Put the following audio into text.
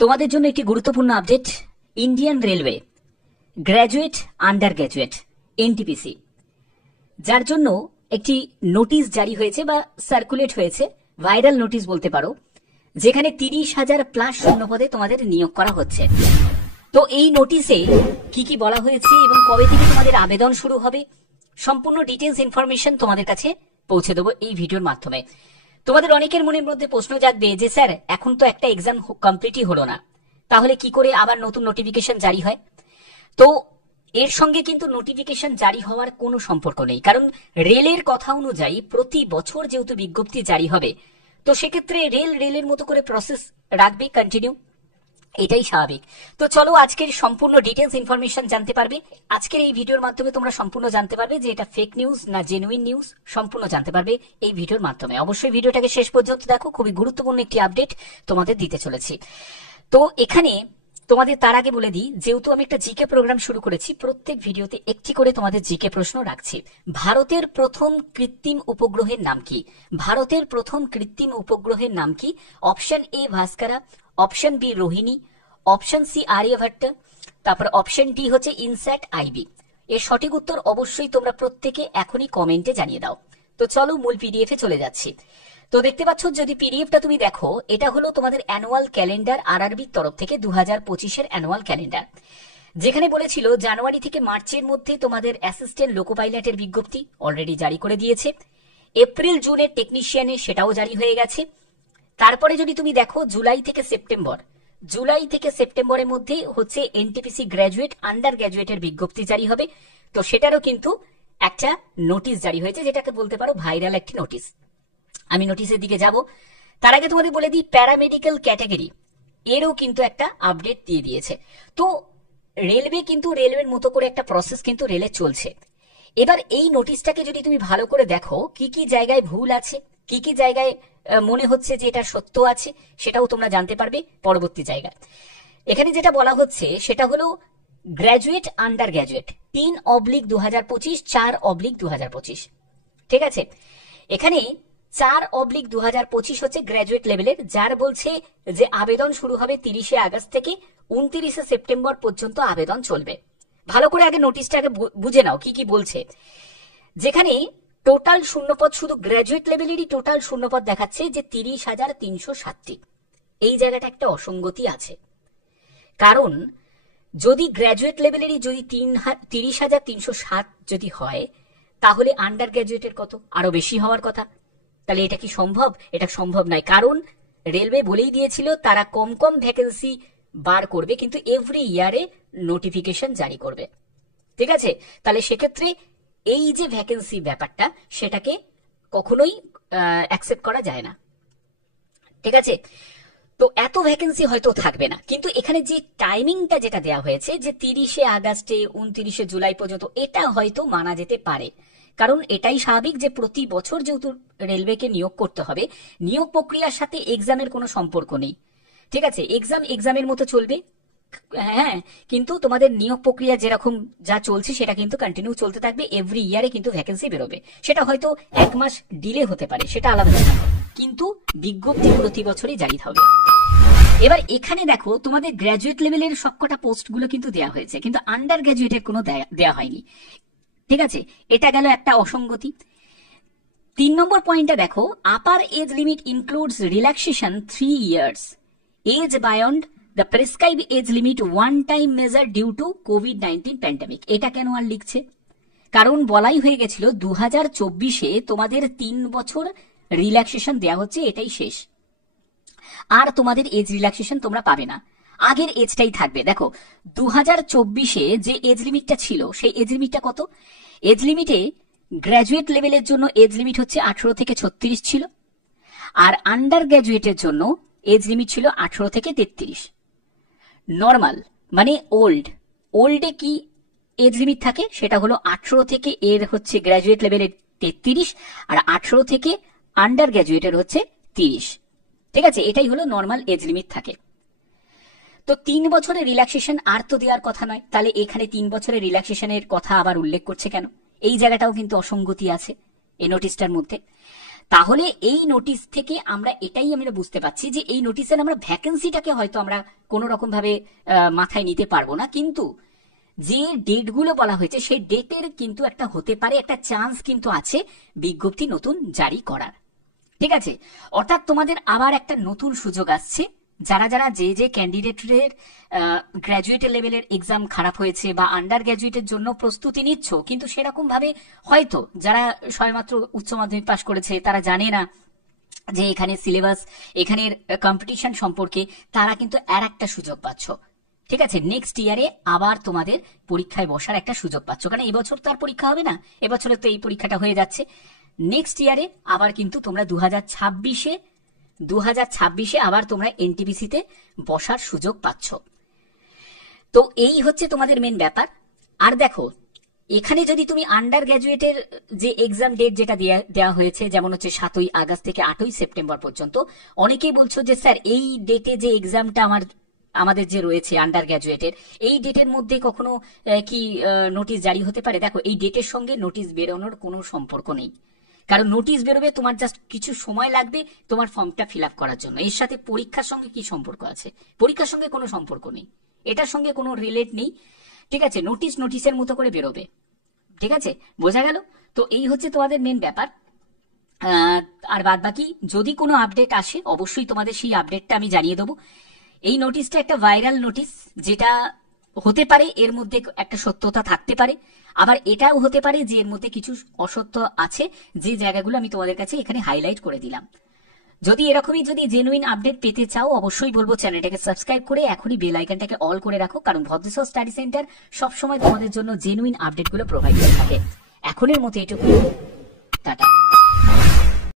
তোমাদের জন্য একটি গুরুত্বপূর্ণ update. Indian railway graduate under graduate NTPC, যার জন্য একটি নোটিশ জারি হয়েছে বা সার্কুলেট হয়েছে, ভাইরাল নোটিশ বলতে পারো, যেখানে 30,000 প্লাস শূন্যপদে তোমাদের নিয়োগ করা হচ্ছে। তো এই নোটিশে কি কি বলা হয়েছে এবং কবে থেকে তোমাদের আবেদন শুরু হবে, সম্পূর্ণ ডিটেলস ইনফরমেশন তোমাদের কাছে পৌঁছে দেবো এই ভিডিওর মাধ্যমে। তোমাদের অনেকের মনের মধ্যে প্রশ্ন জাগবে যে স্যার, এখন তো একটা এক্সাম কমপ্লিটই হলো না, তাহলে কি করে আবার নতুন নোটিফিকেশন জারি হয়? তো এর সঙ্গে কিন্তু নোটিফিকেশন জারি হওয়ার কোনো সম্পর্ক নেই, কারণ রেলের কথা অনুযায়ী প্রতি বছর যেহেতু বিজ্ঞপ্তি জারি হবে, তো সেক্ষেত্রে রেলের মতো করে প্রসেস রাখবে কন্টিনিউ, এটাই স্বাভাবিক। তো চলো আজকের সম্পূর্ণ ডিটেলস ইনফরমেশন জানতে পারবে। আজকের এই ভিডিওর মাধ্যমে তোমরা সম্পূর্ণ জানতে পারবে যে এটা ফেক নিউজ না জেনুইন নিউজ, সম্পূর্ণ জানতে পারবে এই ভিডিওর মাধ্যমে। অবশ্যই ভিডিওটাকে শেষ পর্যন্ত দেখো, খুবই গুরুত্বপূর্ণ একটি আপডেট তোমাদের দিতে চলেছি। তো এখানে তোমাদের তার আগে বলে দিই, যেহেতু আমি একটা জিকে প্রোগ্রাম শুরু করেছি, প্রত্যেক ভিডিওতে একটি করে তোমাদের জিকে প্রশ্ন রাখছি। ভারতের প্রথম কৃত্রিম উপগ্রহের নাম কি? ভারতের প্রথম কৃত্রিম উপগ্রহের নাম কি? Option A Bhaskara, option B Rohini, option C Aryabhata, তারপর অপশন ডি হচ্ছে ইনস্যাট আইবি। এর সঠিক উত্তর অবশ্যই তোমরা প্রত্যেকে এখনই কমেন্টে জানিয়ে দাও। তো চলো মূল পিডিএফ এ চলে যাচ্ছি। তো দেখতে পাচ্ছ, যদি পিডিএফটা তুমি দেখো, এটা হলো তোমাদের অ্যানুয়াল ক্যালেন্ডার আরআরবির তরফ থেকে 2025-এর অ্যানুয়াল ক্যালেন্ডার, যেখানে বলেছিল জানুয়ারি থেকে মার্চের মধ্যে তোমাদের অ্যাসিস্ট্যান্ট লোকো পাইলটের বিজ্ঞপ্তি অলরেডি জারি করে দিয়েছে। এপ্রিল জুনের টেকনিশিয়ানের সেটাও জারি হয়ে গেছে। তারপরে যদি তুমি দেখো জুলাই থেকে সেপ্টেম্বরের মধ্যে হচ্ছে এনটিপিসি গ্র্যাজুয়েট আন্ডার গ্র্যাজুয়েটের বিজ্ঞপ্তি জারি হবে। তো সেটারও কিন্তু একটা নোটিশ জারি হয়েছে, যেটাকে বলতে পারো ভাইরাল একটি নোটিশ। আমি নোটিশের দিকে যাব, তার আগে তোমাদের বলে দিই প্যারামেডিক্যাল ক্যাটাগরি এরও কিন্তু একটা আপডেট দিয়ে দিয়েছে। তো রেলওয়ে কিন্তু রেলওয়ের মতো করে একটা প্রসেস কিন্তু রেলে চলছে। এবার এই নোটিশটাকে যদি তুমি ভালো করে দেখো, কি কি জায়গায় ভুল আছে, কি কি জায়গায় মনে হচ্ছে যে এটা সত্য আছে, সেটাও তোমরা জানতে পারবে পরবর্তী জায়গায়। এখানে যেটা বলা হচ্ছে সেটা হলো গ্র্যাজুয়েট আন্ডার গ্র্যাজুয়েট 3/2025, 4/2025, ঠিক আছে। এখানে 4/2025 হচ্ছে গ্র্যাজুয়েট লেভেলের, যার বলছে যে আবেদন শুরু হবে 30শে আগস্ট থেকে 29শে সেপ্টেম্বর পর্যন্ত আবেদন চলবে। ভালো করে আগে নোটিশটাকে বুঝে নাও কি কি বলছে। যেখানে টোটাল শূন্যপদ, শুধু গ্র্যাজুয়েট লেভেলেরই টোটাল শূন্যপদ দেখাচ্ছে যে 30,360টি। এই জায়গাটা একটা অসঙ্গতি আছে, কারণ যদি গ্র্যাজুয়েট লেভেলেরই যদি 30,360 যদি হয়, তাহলে আন্ডার গ্র্যাজুয়েটের কত? আরো বেশি হওয়ার কথা। তাহলে এটা কি সম্ভব? এটা সম্ভব নয়, কারণ রেলওয়ে বলেই দিয়েছিল তারা কম কম ভ্যাকেন্সি বার করবে, কিন্তু এভরি ইয়ারে নোটিফিকেশন জারি করবে, ঠিক আছে। তাহলে সেক্ষেত্রে এই যে ভ্যাকেন্সি ব্যাপারটা, সেটাকে কখনোই অ্যাকসেপ্ট করা যায় না, ঠিক আছে। তো এত ভ্যাকেন্সি হয়তো থাকবে না, কিন্তু এখানে যে টাইমিংটা যেটা দেওয়া হয়েছে যে 30শে আগস্টে 29শে জুলাই পর্যন্ত, এটা হয়তো মানা যেতে পারে, কারণ এটাই স্বাভাবিক যে প্রতি বছর যেহেতু রেলওয়েকে নিয়োগ করতে হবে, নিয়োগ প্রক্রিয়ার সাথে এক্সামের কোনো সম্পর্ক নেই, ঠিক আছে। এক্সামের মতো চলবে, হ্যাঁ, কিন্তু তোমাদের নিয়োগ প্রক্রিয়া যেরকম যা চলছে সেটা কিন্তু কন্টিনিউ চলতে থাকবে। এভরি ইয়ারে কিন্তু ভ্যাকেন্সি বেরোবে, সেটা হয়তো 1 মাস ডিলে হতে পারে, সেটা আলাদা ব্যাপার, কিন্তু বিজ্ঞপ্তি প্রতি বছরই জারি হবে। এবার এখানে দেখো, তোমাদের গ্র্যাজুয়েট লেভেলের সবকটা পোস্টগুলো কিন্তু দেওয়া হয়েছে, কিন্তু আন্ডার গ্র্যাজুয়েটের কোনো দেওয়া হয়নি, ঠিক আছে। এটা গেল একটা অসঙ্গতি। 3 নম্বর পয়েন্টটা দেখো, upper age limit includes relaxation 3 years, age beyond the prescribe age limit one time measure due to কোভিড-19 প্যান্ডেমিক। এটা কেন আর লিখছে? কারণ বলাই হয়ে গেছিল 2024-এ তোমাদের 3 বছর রিল্যাক্সেশন দেওয়া হচ্ছে, এটাই শেষ, আর তোমাদের এজ রিল্যাক্সেশন তোমরা পাবে না, আগের এজটাই থাকবে। দেখো 2024-এ যে এজ লিমিটটা ছিল, সেই এজ লিমিটটা কত? এজ লিমিটে গ্র্যাজুয়েট লেভেলের জন্য এজ লিমিট হচ্ছে 18 থেকে 36 ছিল, আর আন্ডার গ্র্যাজুয়েটের জন্য এজ লিমিট ছিল 18 থেকে 33। নর্মাল মানে ওল্ডে কি এজ লিমিট থাকে? সেটা হলো 18 থেকে এর হচ্ছে গ্র্যাজুয়েট লেভেলের 33, আর 18 থেকে আন্ডার গ্র্যাজুয়েটের হচ্ছে 30, ঠিক আছে। এটাই হলো নর্মাল এজ লিমিট থাকে। তো 3 বছরের রিল্যাক্সেশন আর তো দেওয়ার কথা নয়, তাহলে এখানে 3 বছরের রিল্যাক্সেশনের কথা আবার উল্লেখ করছে কেন? এই জায়গাটাও কিন্তু অসঙ্গতি আছে এই নোটিশটার মধ্যে। তাহলে এই নোটিশ থেকে আমরা বুঝতে পারছি যে এই নোটিশের আমরা ভ্যাকেন্সিটাকে হয়তো আমরা কোনো রকম ভাবে মাথায় নিতে পারবো না, কিন্তু যে ডেটগুলো বলা হয়েছে সেই ডেটের কিন্তু একটা হতে পারে, একটা চান্স কিন্তু আছে বিজ্ঞপ্তি নতুন জারি করার। ঠিক আছে, অর্থাৎ তোমাদের আবার একটা নতুন সুযোগ আসছে। যারা যারা যে ক্যান্ডিডেটের গ্র্যাজুয়েট লেভেলের এক্সাম খারাপ হয়েছে বা আন্ডার গ্র্যাজুয়েটের জন্য প্রস্তুতি নিচ্ছ, কিন্তু সেরকম ভাবে হয়তো যারা সবেমাত্র উচ্চ মাধ্যমিক পাশ করেছে তারা জানে না যে এখানে সিলেবাস, এখানের কম্পিটিশন সম্পর্কে, তারা কিন্তু আর একটা সুযোগ পাচ্ছ। ঠিক আছে, নেক্সট ইয়ারে আবার তোমাদের পরীক্ষায় বসার একটা সুযোগ পাচ্ছ, কারণ এবছর তো আর পরীক্ষা হবে না, এবছরে তো এই পরীক্ষাটা হয়ে যাচ্ছে। নেক্সট ইয়ারে আবার কিন্তু তোমরা 2026-এ আবার তোমরা এনটিপিসিতে বসার সুযোগ পাচ্ছ। তো এই হচ্ছে তোমাদের মেন ব্যাপার। আর দেখো, এখানে যদি তুমি আন্ডার গ্র্যাজুয়েটের যে এক্সাম ডেট যেটা দেওয়া হয়েছে, যেমন হচ্ছে 7ই আগস্ট থেকে 8ই সেপ্টেম্বর পর্যন্ত, অনেকেই বলছো যে স্যার এই ডেটে যে এক্সামটা আমাদের যে রয়েছে আন্ডার গ্র্যাজুয়েটের, এই ডেটের মধ্যে কখনো কি নোটিশ জারি হতে পারে? দেখো, এই ডেটের সঙ্গে নোটিশ বেরোনোর কোনো সম্পর্ক নেই, কারণ নোটিশ বেরোবে, তোমার জাস্ট কিছু সময় লাগবে তোমার ফর্মটা ফিল আপ করার জন্য। এর সাথে পরীক্ষার সঙ্গে কি সম্পর্ক আছে? পরীক্ষার সঙ্গে কোনো সম্পর্ক নেই, এটার সঙ্গে কোনো রিলেট নেই। ঠিক আছে, নোটিশের মতো করে বেরোবে। ঠিক আছে, বোঝা গেল? তো এই হচ্ছে তোমাদের মেন ব্যাপার। আর বাদ বাকি যদি কোনো আপডেট আসে অবশ্যই তোমাদের সেই আপডেটটা আমি জানিয়ে দেবো। এই নোটিশটা একটা ভাইরাল নোটিশ, যেটা হতে পারে এর মধ্যে একটা সত্যতা থাকতে পারে, আবার এটাও হতে পারে যে এর মধ্যে কিছু অসত্য আছে, যে জায়গাগুলো আমি তোমাদের কাছে এখানে হাইলাইট করে দিলাম। যদি এরকমই জেনুইন আপডেট পেতে চাও, অবশ্যই বলবো চ্যানেলটাকে সাবস্ক্রাইব করে এখনই বেল আইকনটাকে অল করে রাখো, কারণ ভদ্রেশ্বর স্টাডি সেন্টার সবসময় তোমাদের জন্য জেনুইন আপডেটগুলো প্রোভাইড করে থাকে। এখনের মতো এটুকু, টাটা।